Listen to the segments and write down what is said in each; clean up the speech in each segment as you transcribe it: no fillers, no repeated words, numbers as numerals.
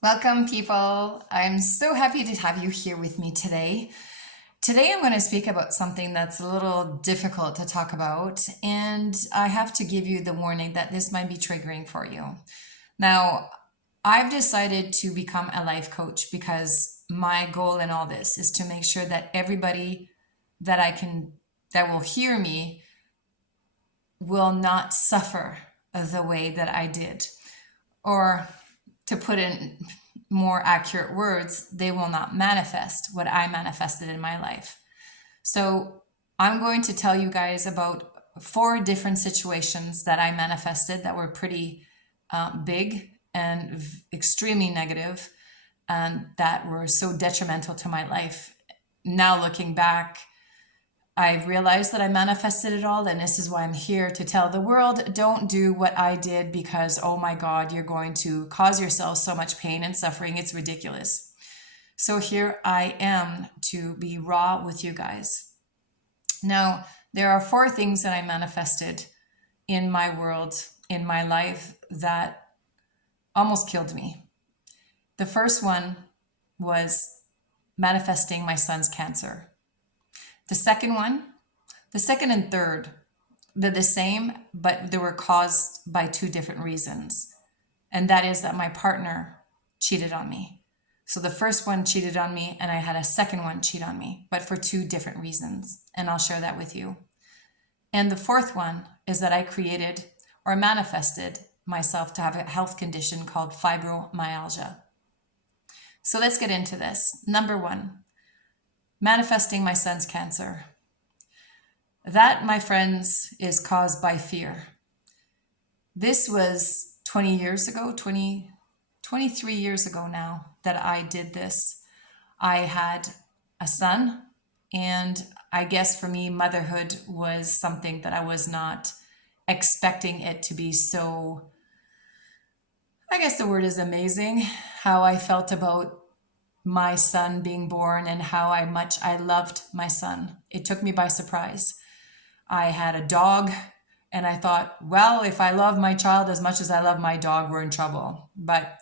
Welcome, people. I'm so happy to have you here with me today. Today, I'm going to speak about something that's a little difficult to talk about, and I have to give you the warning that this might be triggering for you. Now, I've decided to become a life coach because my goal in all this is to make sure that everybody that will hear me will not suffer the way that I did, or to put in more accurate words, they will not manifest what I manifested in my life. So I'm going to tell you guys about four different situations that I manifested that were pretty big and extremely negative, and that were so detrimental to my life. Now looking back, I realized that I manifested it all, and this is why I'm here to tell the world, don't do what I did because, oh my God, you're going to cause yourself so much pain and suffering. It's ridiculous. So here I am to be raw with you guys. Now, there are four things that I manifested in my world, in my life, that almost killed me. The first one was manifesting my son's cancer. The second one, the second and third, they're the same, but they were caused by two different reasons. And that is that my partner cheated on me. So the first one cheated on me, and I had a second one cheat on me, but for two different reasons. And I'll share that with you. And the fourth one is that I created or manifested myself to have a health condition called fibromyalgia. So let's get into this. Number one, manifesting my son's cancer. That, my friends, is caused by fear. This was 20 years ago, 23 years ago now that I did this. I had a son, and I guess for me, motherhood was something that I was not expecting it to be so, I guess the word is amazing, how I felt about my son being born and how much I loved my son. It took me by surprise. I had a dog, and I thought, well, if I love my child as much as I love my dog, we're in trouble. But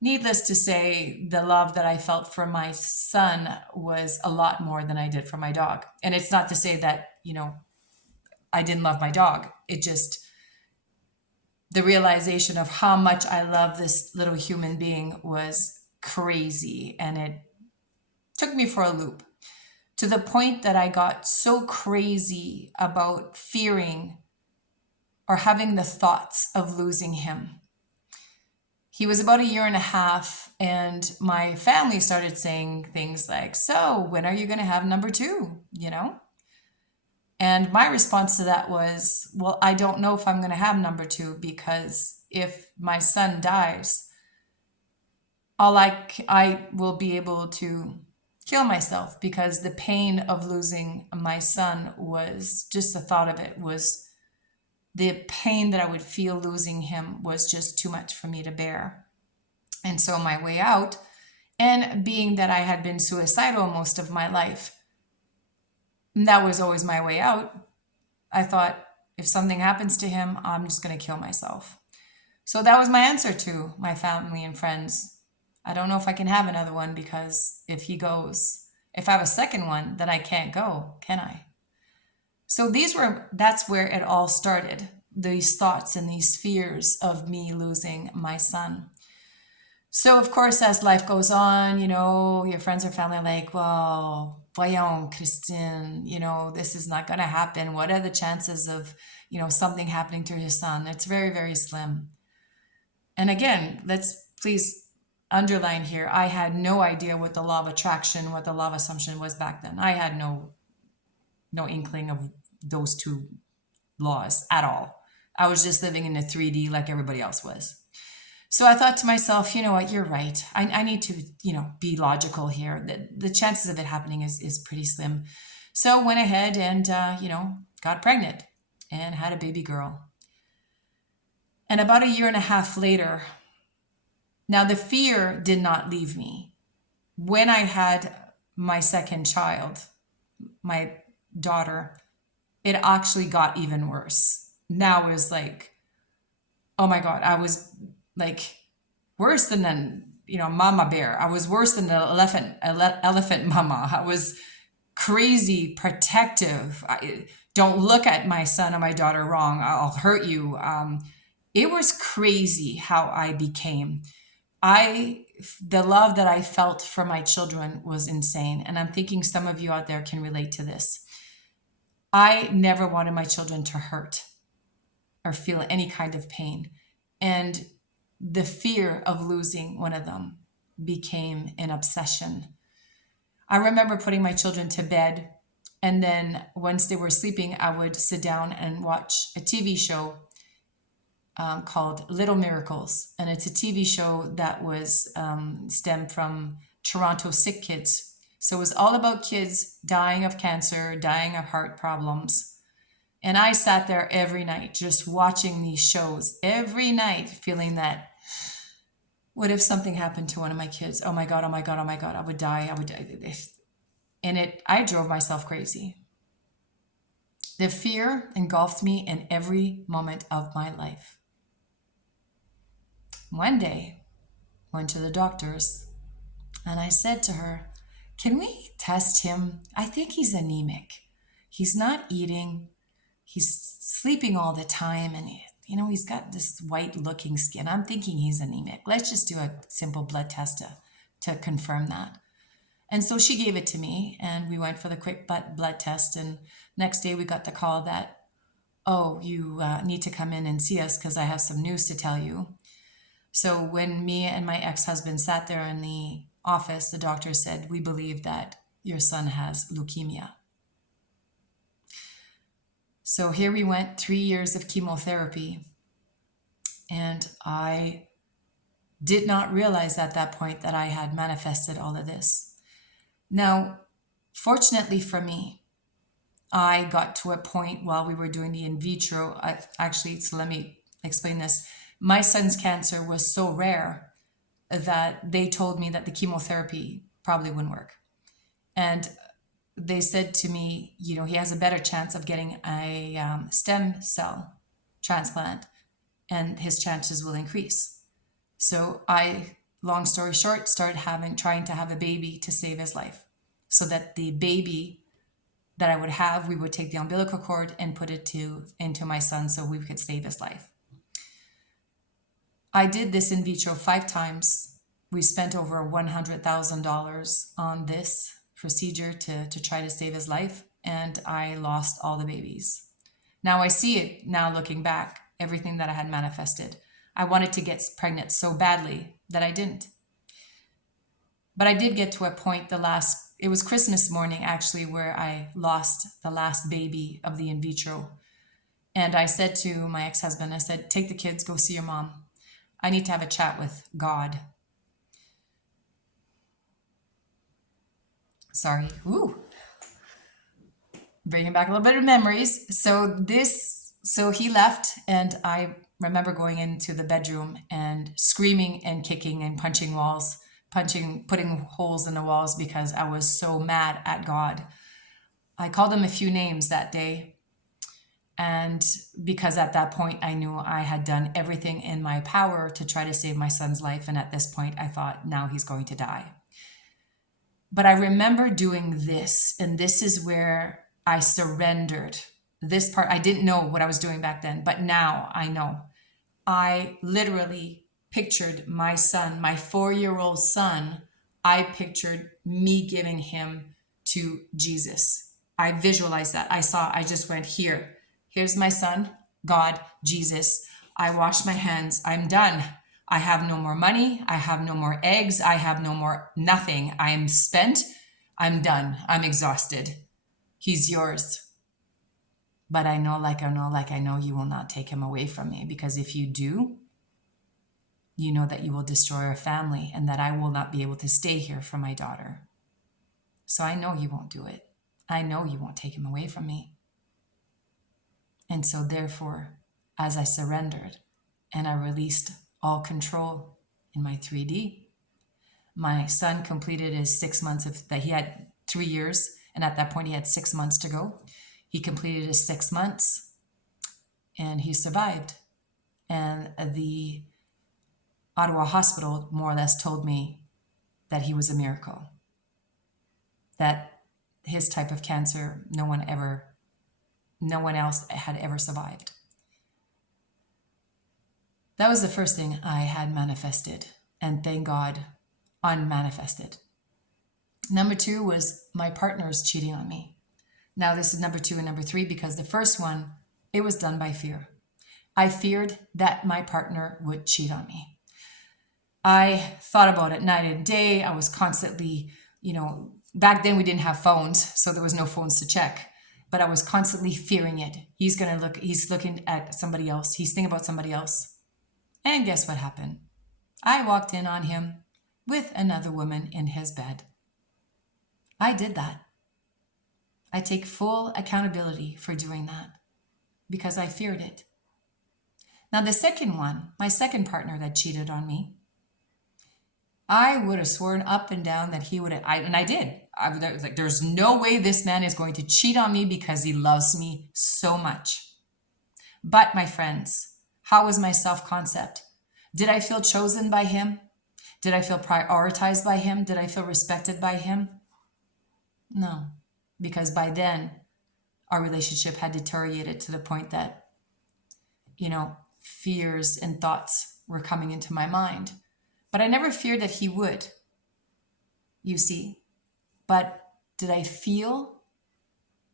needless to say, the love that I felt for my son was a lot more than I did for my dog. And it's not to say that, I didn't love my dog. It just, the realization of how much I love this little human being was crazy, and it took me for a loop to the point that I got so crazy about fearing or having the thoughts of losing him. He was about a year and a half, and my family started saying things like, so when are you going to have number two, And my response to that was, well, I don't know if I'm going to have number two, because if my son dies, I will be able to kill myself, because the pain of losing my son was just the thought of it was the pain that I would feel losing him was just too much for me to bear. And so my way out, and being that I had been suicidal most of my life, that was always my way out. I thought, if something happens to him, I'm just going to kill myself. So that was my answer to my family and friends. I don't know if I can have another one, because if I have a second one, then I can't go, can I? So that's where it all started. These thoughts and these fears of me losing my son. So of course, as life goes on, your friends or family are like, well, voyons, Christine, this is not going to happen. What are the chances of, something happening to your son? It's very, very slim. And again, let's please underline here, I had no idea what the law of attraction, what the law of assumption was back then. I had no inkling of those two laws at all. I was just living in a 3D like everybody else was. So I thought to myself, you know what, you're right. I need to, be logical here. The chances of it happening is pretty slim. So went ahead and, got pregnant and had a baby girl. And about a year and a half later, now the fear did not leave me. When I had my second child, my daughter, it actually got even worse. Now it was like, oh my God, I was like worse than mama bear. I was worse than an elephant mama. I was crazy protective. Don't look at my son or my daughter wrong. I'll hurt you. It was crazy how I became. The love that I felt for my children was insane. And I'm thinking some of you out there can relate to this. I never wanted my children to hurt or feel any kind of pain. And the fear of losing one of them became an obsession. I remember putting my children to bed, and then once they were sleeping, I would sit down and watch a TV show called Little Miracles. And it's a TV show that was stemmed from Toronto sick kids. So it was all about kids dying of cancer, dying of heart problems. And I sat there every night just watching these shows every night, feeling that, what if something happened to one of my kids? Oh my God, oh my God, oh my God, I would die. And I drove myself crazy. The fear engulfed me in every moment of my life. One day, went to the doctors, and I said to her, can we test him? I think he's anemic. He's not eating. He's sleeping all the time, and he's got this white looking skin. I'm thinking he's anemic. Let's just do a simple blood test to confirm that. And so she gave it to me, and we went for the quick blood test. And next day we got the call that, oh, you need to come in and see us because I have some news to tell you. So when me and my ex-husband sat there in the office, the doctor said, we believe that your son has leukemia. So here we went, 3 years of chemotherapy. And I did not realize at that point that I had manifested all of this. Now, fortunately for me, I got to a point while we were doing the in vitro. So let me explain this. My son's cancer was so rare that they told me that the chemotherapy probably wouldn't work. And they said to me, he has a better chance of getting a stem cell transplant, and his chances will increase. So I, long story short, started trying to have a baby to save his life, so that the baby that I would have, we would take the umbilical cord and put it into my son so we could save his life. I did this in vitro 5 times. We spent over $100,000 on this procedure to try to save his life, and I lost all the babies. Now I see it now looking back, everything that I had manifested. I wanted to get pregnant so badly that I didn't. But I did get to a point it was Christmas morning actually, where I lost the last baby of the in vitro. And I said to my ex-husband, I said, take the kids, go see your mom. I need to have a chat with God. Sorry. Ooh. Bringing back a little bit of memories. So he left, and I remember going into the bedroom and screaming and kicking and punching walls, putting holes in the walls because I was so mad at God. I called him a few names that day. And because at that point I knew I had done everything in my power to try to save my son's life. And at this point I thought, now he's going to die. But I remember doing this, and this is where I surrendered. This part, I didn't know what I was doing back then, but now I know. I literally pictured my son, my 4-year-old son. I pictured me giving him to Jesus. I visualized that. I just went, here's my son, God, Jesus. I washed my hands. I'm done. I have no more money. I have no more eggs. I have no more nothing. I am spent. I'm done. I'm exhausted. He's yours. But I know you will not take him away from me, because if you do, you know that you will destroy our family and that I will not be able to stay here for my daughter. So I know you won't do it. I know you won't take him away from me. And so therefore, as I surrendered and I released all control in my 3D, my son completed his 6 months that he had 3 years. And at that point he had 6 months to go. He completed his 6 months and he survived. And Ottawa hospital more or less told me that he was a miracle, that his type of cancer, no one else had ever survived. That was the first thing I had manifested, and thank God, unmanifested. Number 2 was my partner's cheating on me. Now this is number 2 and number 3, because the first one, it was done by fear. I feared that my partner would cheat on me. I thought about it night and day. I was constantly, back then we didn't have phones, so there was no phones to check, but I was constantly fearing it. He's looking at somebody else. He's thinking about somebody else. And guess what happened? I walked in on him with another woman in his bed. I did that. I take full accountability for doing that because I feared it. Now the second one, my second partner that cheated on me, I would have sworn up and down that he would have, and I did. I was like, there's no way this man is going to cheat on me because he loves me so much. But my friends, how was my self-concept? Did I feel chosen by him? Did I feel prioritized by him? Did I feel respected by him? No, because by then our relationship had deteriorated to the point that, fears and thoughts were coming into my mind. But I never feared that he would, you see. But did I feel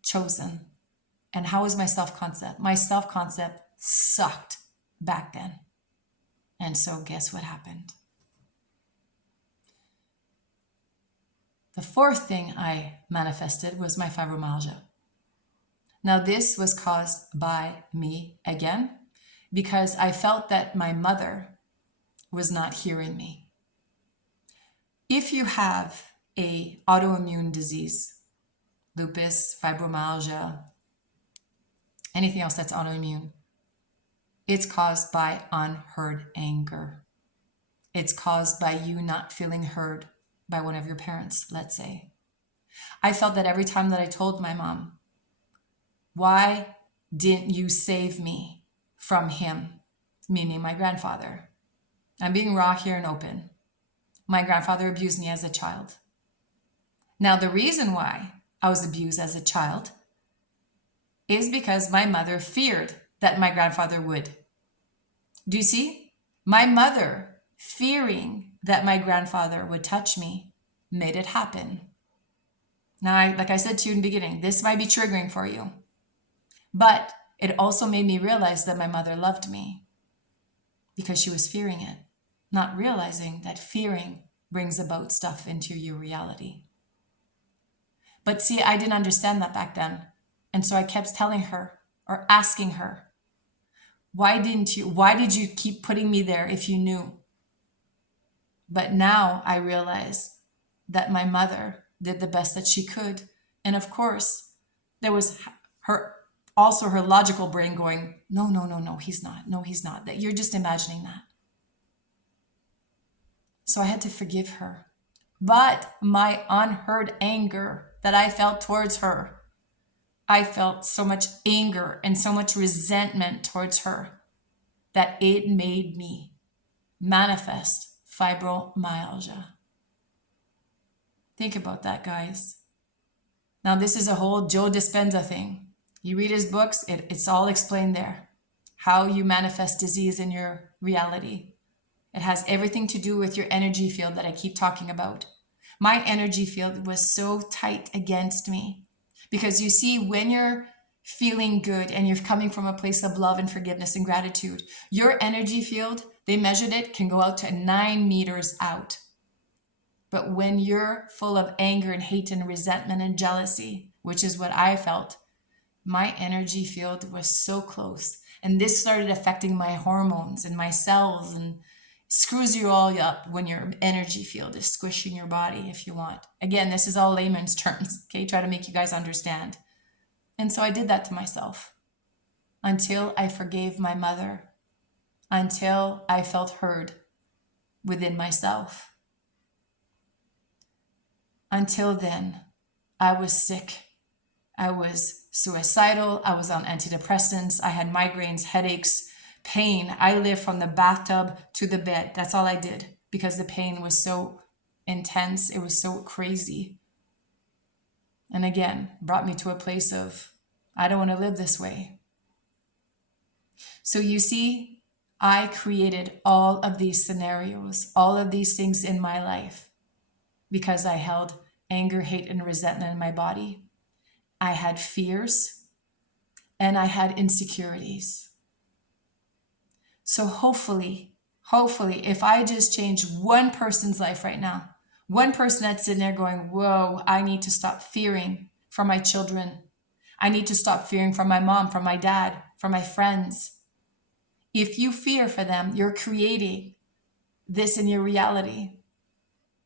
chosen? And how was my self-concept? My self-concept sucked back then. And so guess what happened? The fourth thing I manifested was my fibromyalgia. Now this was caused by me again, because I felt that my mother was not hearing me. If you have a autoimmune disease, lupus, fibromyalgia, anything else that's autoimmune, it's caused by unheard anger. It's caused by you not feeling heard by one of your parents, let's say. I felt that every time that I told my mom, why didn't you save me from him, meaning my grandfather? I'm being raw here and open. My grandfather abused me as a child. Now, the reason why I was abused as a child is because my mother feared that my grandfather would. Do you see? My mother, fearing that my grandfather would touch me, made it happen. Now, like I said to you in the beginning, this might be triggering for you, but it also made me realize that my mother loved me because she was fearing it, not realizing that fearing brings about stuff into your reality. But see, I didn't understand that back then. And so I kept telling her or asking her, why did you keep putting me there if you knew? But now I realize that my mother did the best that she could. And of course, there was her logical brain going, no, he's not. No, he's not. That you're just imagining that. So I had to forgive her. But my unheard anger that I felt towards her, I felt so much anger and so much resentment towards her that it made me manifest fibromyalgia. Think about that, guys. Now, this is a whole Joe Dispenza thing. You read his books, it's all explained there. How you manifest disease in your reality. It has everything to do with your energy field that I keep talking about. My energy field was so tight against me. Because you see, when you're feeling good and you're coming from a place of love and forgiveness and gratitude, your energy field, they measured it, can go out to 9 meters out. But when you're full of anger and hate and resentment and jealousy, which is what I felt, my energy field was so close. And this started affecting my hormones and my cells and screws you all up when your energy field is squishing your body, if you want. Again, this is all layman's terms, okay? Try to make you guys understand. And so I did that to myself until I forgave my mother, until I felt heard within myself. Until then, I was sick. I was suicidal. I was on antidepressants. I had migraines, headaches, pain. I lived from the bathtub to the bed. That's all I did because the pain was so intense. It was so crazy. And again, brought me to a place of, I don't want to live this way. So you see, I created all of these scenarios, all of these things in my life because I held anger, hate, and resentment in my body. I had fears and I had insecurities. So hopefully, if I just change one person's life right now, one person that's sitting there going, whoa, I need to stop fearing for my children. I need to stop fearing for my mom, for my dad, for my friends. If you fear for them, you're creating this in your reality.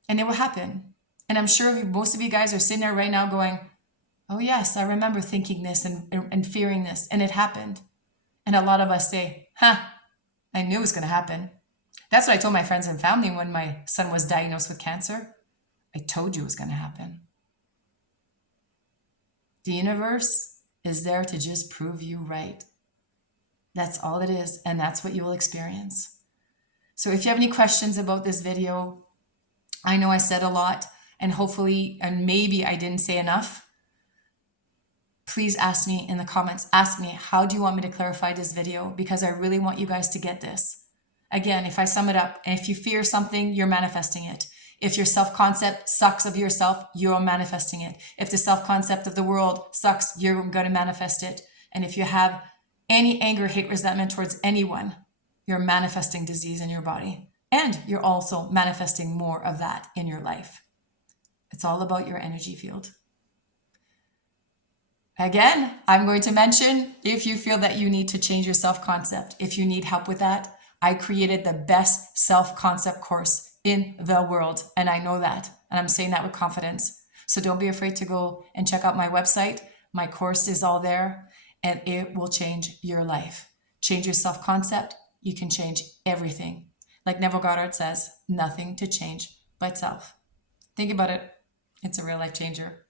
And it will happen. And I'm sure most of you guys are sitting there right now going, oh yes, I remember thinking this and fearing this. And it happened. And a lot of us say, I knew it was going to happen. That's what I told my friends and family when my son was diagnosed with cancer. I told you it was going to happen. The universe is there to just prove you right. That's all it is. And that's what you will experience. So if you have any questions about this video, I know I said a lot and hopefully, and maybe I didn't say enough. Please ask me in the comments. Ask me, how do you want me to clarify this video? Because I really want you guys to get this. Again, if I sum it up, if you fear something, you're manifesting it. If your self-concept sucks of yourself, you're manifesting it. If the self-concept of the world sucks, you're going to manifest it. And if you have any anger, hate, resentment towards anyone, you're manifesting disease in your body. And you're also manifesting more of that in your life. It's all about your energy field. Again, I'm going to mention, if you feel that you need to change your self-concept, if you need help with that, I created the best self-concept course in the world. And I know that. And I'm saying that with confidence. So don't be afraid to go and check out my website. My course is all there and it will change your life. Change your self-concept. You can change everything. Like Neville Goddard says, nothing to change but self. Think about it. It's a real life changer.